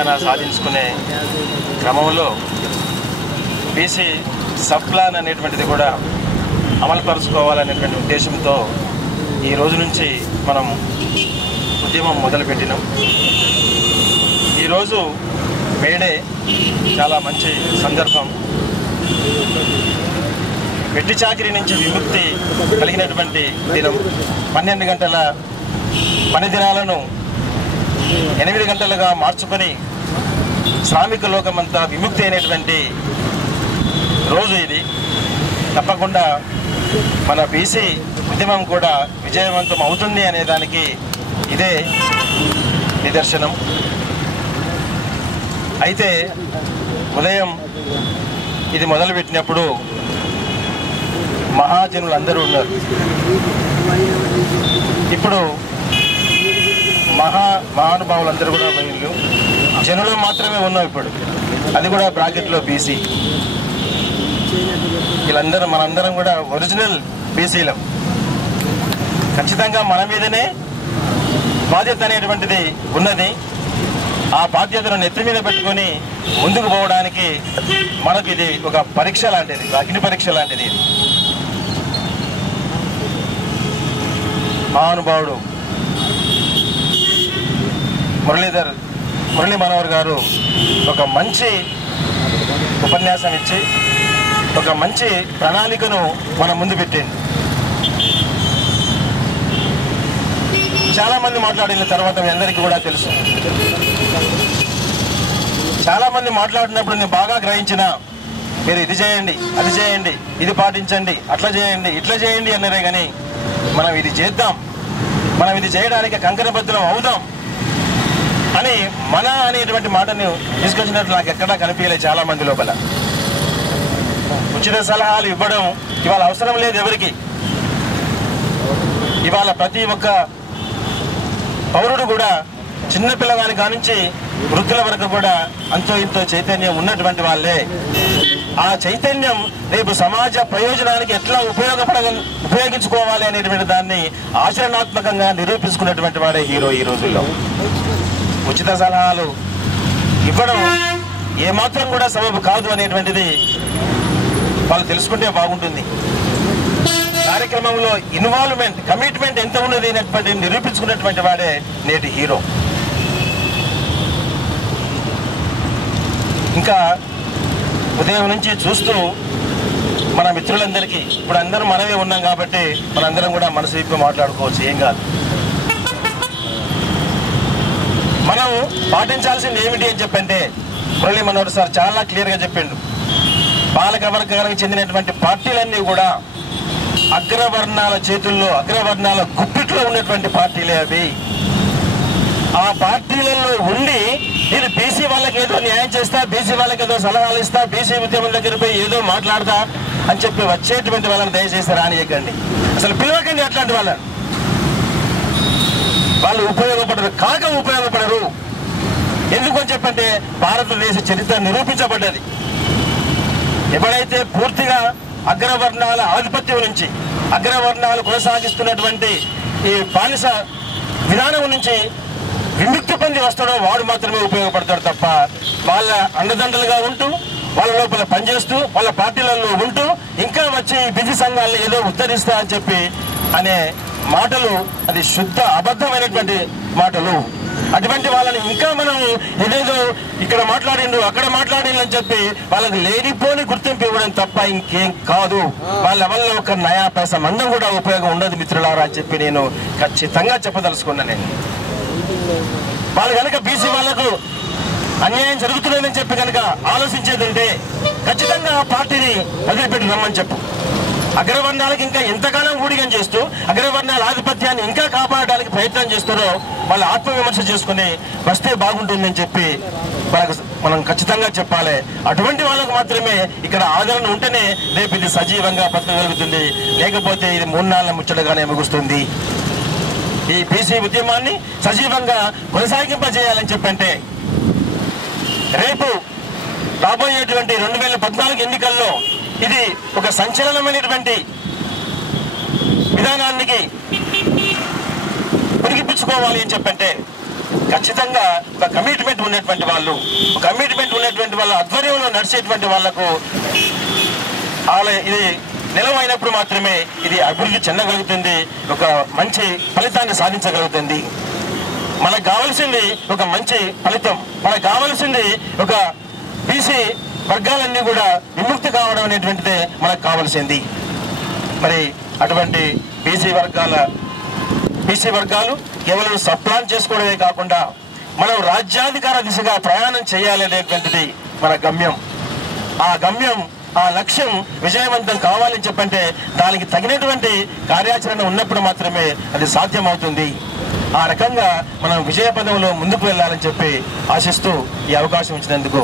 తెలంగాణ సాధించుకునే క్రమంలో BC sub plan అనేటువంటిది కూడా అమలుపరుచుకోవాలనేటువంటి ఉద్దేశంతో ఈ రోజు నుంచి మనం ఉద్యమం మొదలుపెట్టినాం. ఈరోజు మేడే చాలా మంచి సందర్భం. వెట్టి చాకిరీ నుంచి విముక్తి కలిగినటువంటి దినం. 12 గంటల పని దినాలను 8 గంటలుగా మార్చుకొని శ్రామిక లోకమంతా విముక్తి అయినటువంటి రోజు ఇది. తప్పకుండా మన బీసీ ఉద్యమం కూడా విజయవంతం అవుతుంది అనే దానికి ఇదే నిదర్శనం. అయితే ఉదయం ఇది మొదలుపెట్టినప్పుడు మహాజనులు అందరూ ఉన్నారు. ఇప్పుడు మహానుభావులందరూ కూడా వీళ్ళు జనులు మాత్రమే ఉన్నాం. ఇప్పుడు అది కూడా బ్రాకెట్లో బీసీ. వీళ్ళందరూ మనందరం కూడా ఒరిజినల్ బీసీలం. ఖచ్చితంగా మన మీదనే బాధ్యత అనేటువంటిది ఉన్నది. ఆ బాధ్యతను నెత్తి మీద పెట్టుకొని ముందుకు పోవడానికి మనకు ఇది ఒక పరీక్ష లాంటిది, అగ్ని పరీక్ష లాంటిది. మహానుభావుడు మురళీ మనోహర్ గారు ఒక మంచి ఉపన్యాసం ఇచ్చి ఒక మంచి ప్రణాళికను మన ముందు పెట్టింది. చాలామంది మాట్లాడిన తర్వాత మీ అందరికీ కూడా తెలుసు. చాలామంది మాట్లాడినప్పుడు నేను బాగా గ్రహించిన, మీరు ఇది చేయండి, అది చేయండి, ఇది పాటించండి, అట్లా చేయండి, ఇట్లా చేయండి అన్నారే కానీ మనం ఇది చేద్దాం, మనం ఇది చేయడానికి కంకణబద్ధులం అవుదాం అని మన అనేటువంటి మాటను తీసుకొచ్చినట్లు నాకు ఎక్కడా కనిపించలేదు చాలా మంది లోపల. ఉచిత సలహాలు ఇవ్వడం ఇవాళ అవసరం లేదు ఎవరికి. ఇవాళ ప్రతి ఒక్క పౌరుడు కూడా చిన్నపిల్లగాని కానుంచి వృద్ధుల వరకు కూడా అంతో ఇంతో చైతన్యం ఉన్నటువంటి వాళ్ళే. ఆ చైతన్యం రేపు సమాజ ప్రయోజనానికి ఎట్లా ఉపయోగించుకోవాలి అనేటువంటి దాన్ని ఆచరణాత్మకంగా నిరూపించుకున్నటువంటి వాడే హీరో ఈ రోజుల్లో. ఉచిత సలహాలు ఇవ్వడం ఏమాత్రం కూడా సబబు కాదు అనేటువంటిది వాళ్ళు తెలుసుకుంటే బాగుంటుంది. కార్యక్రమంలో ఇన్వాల్వ్మెంట్, కమిట్మెంట్ ఎంత ఉన్నది అనేటువంటి నిరూపించుకున్నటువంటి వాడే నేటి హీరో. ఇంకా ఉదయం నుంచి చూస్తూ మన మిత్రులందరికీ ఇప్పుడు అందరం మనమే ఉన్నాం కాబట్టి మనందరం కూడా మనసు విప్పి మాట్లాడుకోవచ్చు, ఏం కాదు. మనం పాటించాల్సింది ఏమిటి అని చెప్పంటే మురళీ మనోహర్ సార్ చాలా క్లియర్గా చెప్పిండు. పాలక వర్గానికి చెందినటువంటి పార్టీలన్నీ కూడా అగ్రవర్ణాల చేతుల్లో, అగ్రవర్ణాల గుప్పిట్లో ఉన్నటువంటి పార్టీలే అవి. ఆ పార్టీలలో ఉండి నేను బీసీ వాళ్ళకి ఏదో న్యాయం చేస్తా, బీసీ వాళ్ళకి ఏదో సలహాలు ఇస్తా, బీసీ ఉద్యమం దగ్గర పోయి ఏదో మాట్లాడతా అని చెప్పి వచ్చేటువంటి వాళ్ళని దయచేసి రానియకండి, అసలు పిలవకండి అట్లాంటి వాళ్ళని. వాళ్ళు ఉపయోగపడరు. ఎందుకు అని చెప్పంటే భారతదేశ చరిత్ర నిరూపించబడ్డది. ఎప్పుడైతే పూర్తిగా అగ్రవర్ణాల ఆధిపత్యం నుంచి అగ్రవర్ణాలు కొనసాగిస్తున్నటువంటి ఈ బానిస విధానం నుంచి విముక్తి పొంది వస్తాడో వాడు మాత్రమే ఉపయోగపడతాడు తప్ప వాళ్ళ అండదండలుగా ఉంటూ వాళ్ళ లోపల పనిచేస్తూ వాళ్ళ పార్టీలలో ఉంటూ ఇంకా వచ్చి బిజీ సంఘాలను ఏదో ఉద్ధరిస్తా అని చెప్పి అనే మాటలు అది శుద్ధ అబద్ధమైనటువంటి మాటలు. అటువంటి వాళ్ళని ఇంకా మనం ఏదేదో ఇక్కడ మాట్లాడిండు అక్కడ మాట్లాడిండు అని చెప్పి వాళ్ళకి లేనిపోని గుర్తింపు ఇవ్వడం తప్ప ఇంకేం కాదు. వాళ్ళ వల్ల ఒక నయా పైసా మందం కూడా ఉపయోగం ఉండదు మిత్రులారా అని చెప్పి నేను ఖచ్చితంగా చెప్పదలుచుకున్నా. నేను వాళ్ళు కనుక బీసీ వాళ్లకు అన్యాయం జరుగుతుందని చెప్పి కనుక ఆలోచించేదంటే ఖచ్చితంగా ఆ పార్టీని వదిలిపెట్టి రమ్మని చెప్పు. అగ్రవర్ణాలకు ఇంకా ఎంతకాలం ఊడిగం చేస్తూ అగ్రవర్ణాల ఆధిపత్యాన్ని ఇంకా కాపాడడానికి ప్రయత్నం చేస్తారో వాళ్ళు ఆత్మవిమర్శ చేసుకుని వస్తే బాగుంటుందని చెప్పి మనం ఖచ్చితంగా చెప్పాలి. అటువంటి వాళ్ళకు మాత్రమే ఇక్కడ ఆదరణ ఉంటేనే రేపు ఇది సజీవంగా బతకగలుగుతుంది, లేకపోతే ఇది 3 నాళ్ళ ముచ్చటగానే ముగుస్తుంది. ఈ బీసీ ఉద్యమాన్ని సజీవంగా కొనసాగింపజేయాలని చెప్పంటే రేపు రాబోయేటువంటి 2014 ఎన్నికల్లో ఇది ఒక సంచలనమైనటువంటి విధానానికి పురిగిపించుకోవాలి అని చెప్పంటే ఖచ్చితంగా ఒక కమిట్మెంట్ ఉన్నటువంటి వాళ్ళ ఆధ్వర్యంలో నడిచేటువంటి వాళ్లకు ఇది నిలవైనప్పుడు మాత్రమే ఇది అభివృద్ధి చెందగలుగుతుంది, ఒక మంచి ఫలితాన్ని సాధించగలుగుతుంది. మనకు కావాల్సింది ఒక మంచి ఫలితం, మనకు కావాల్సింది ఒక బీసీ వర్గాలన్నీ కూడా విముక్తి కావడం అనేటువంటిదే మనకు కావాల్సింది. మరి అటువంటి బీసీ వర్గాలు కేవలం సప్లాన్ చేసుకోవడమే కాకుండా మనం రాజ్యాధికార దిశగా ప్రయాణం చేయాలి అనేటువంటిది మన గమ్యం. ఆ లక్ష్యం విజయవంతం కావాలని చెప్పంటే దానికి తగినటువంటి కార్యాచరణ ఉన్నప్పుడు మాత్రమే అది సాధ్యమవుతుంది. ఆ రకంగా మనం విజయ పదంలో ముందుకు వెళ్ళాలని చెప్పి ఆశిస్తూ ఈ అవకాశం ఇచ్చినందుకు